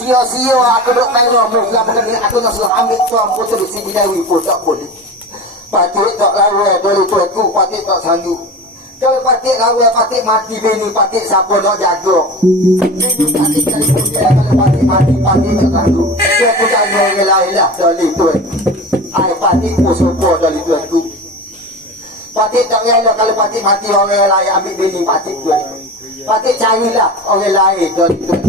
Sia-sia aku duk main rumah lah begini aku nak suruh ambil tuan puteri Siti Dewi pun tak boleh. Patik tak lawa dari tuanku, patik tak sanggup. Kalau patik lawa, patik mati bini, patik siapa nak jaga. Bini patik kali kerja, kalau patik mati, patik tak sanggup. Dia pun jaga orang lain lah dari tuan. Ay, patik pun sopa dari tuanku. Patik tak rela kalau patik mati orang lain ambil bini, patik tuan. Patik carilah orang lain dari tuan.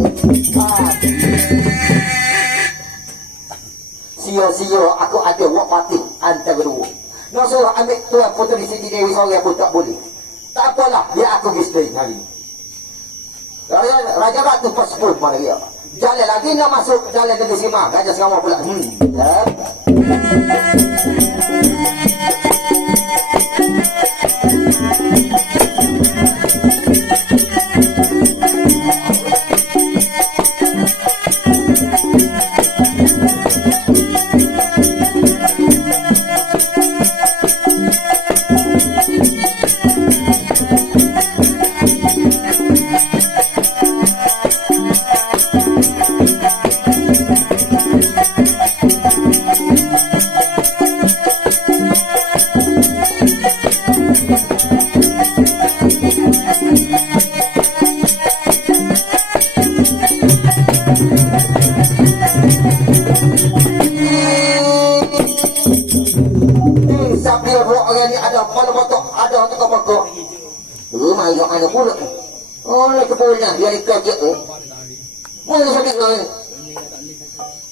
Sia-sia aku ada wak patik antara dua. Nak suruh ambil tuan puteri Siti Dewi seorang pun tak boleh. Tak apalah, dia aku bisnis hari ni. Raja Ratu pas 10 mana dia. Jalan lagi nak masuk jalan negeri Sima. Raja Seramah pula.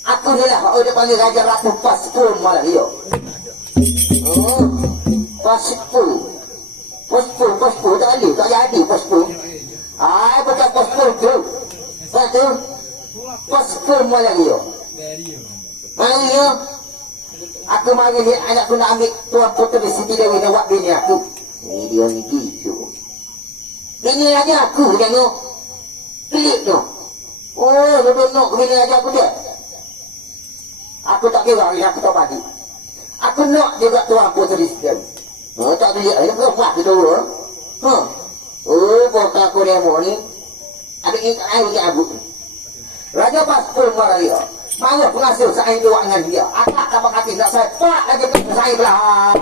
Aku ni lah, dia panggil Raja Ratu Paspul malah dia. Paspul. Paspul tak ada, tak jadi Paspul. Bukan Paspul tu. Satu. Paspul malah dia. Mari dia. Aku mari ni, anakku nak ambil tuan puteri Siti Dewi nak buat bini aku. Ni dia ni gitu. Bini aja aku tengok. Pelik tu. Dia nak bini aja aku dia. Aku tak kira hari aku tak bagi. Aku nak juga tuan puteri Siti Dewi. Tak boleh. Dia buat gitu. Bukan aku demo ni. Ada ikat air ke abu. Raja Paspul marah dia. Mana penghasil saya doa dengan dia. Akak kapal hati nak saya. Pak lagi tu saya belah.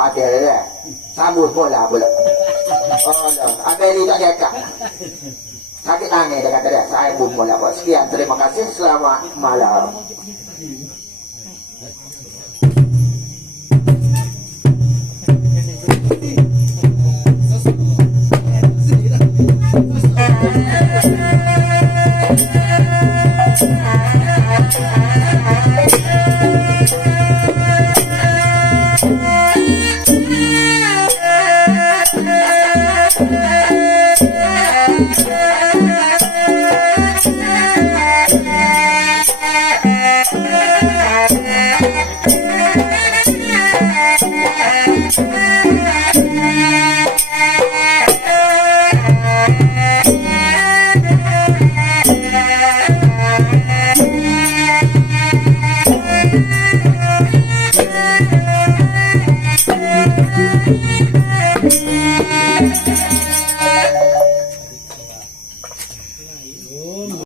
Pakai dia. Sambut bola pula. Apa ini tak cakap. Sakit tangan dia kata dia. Saya pun bola buat. Sekian. Terima kasih. Selamat malam. Thank you.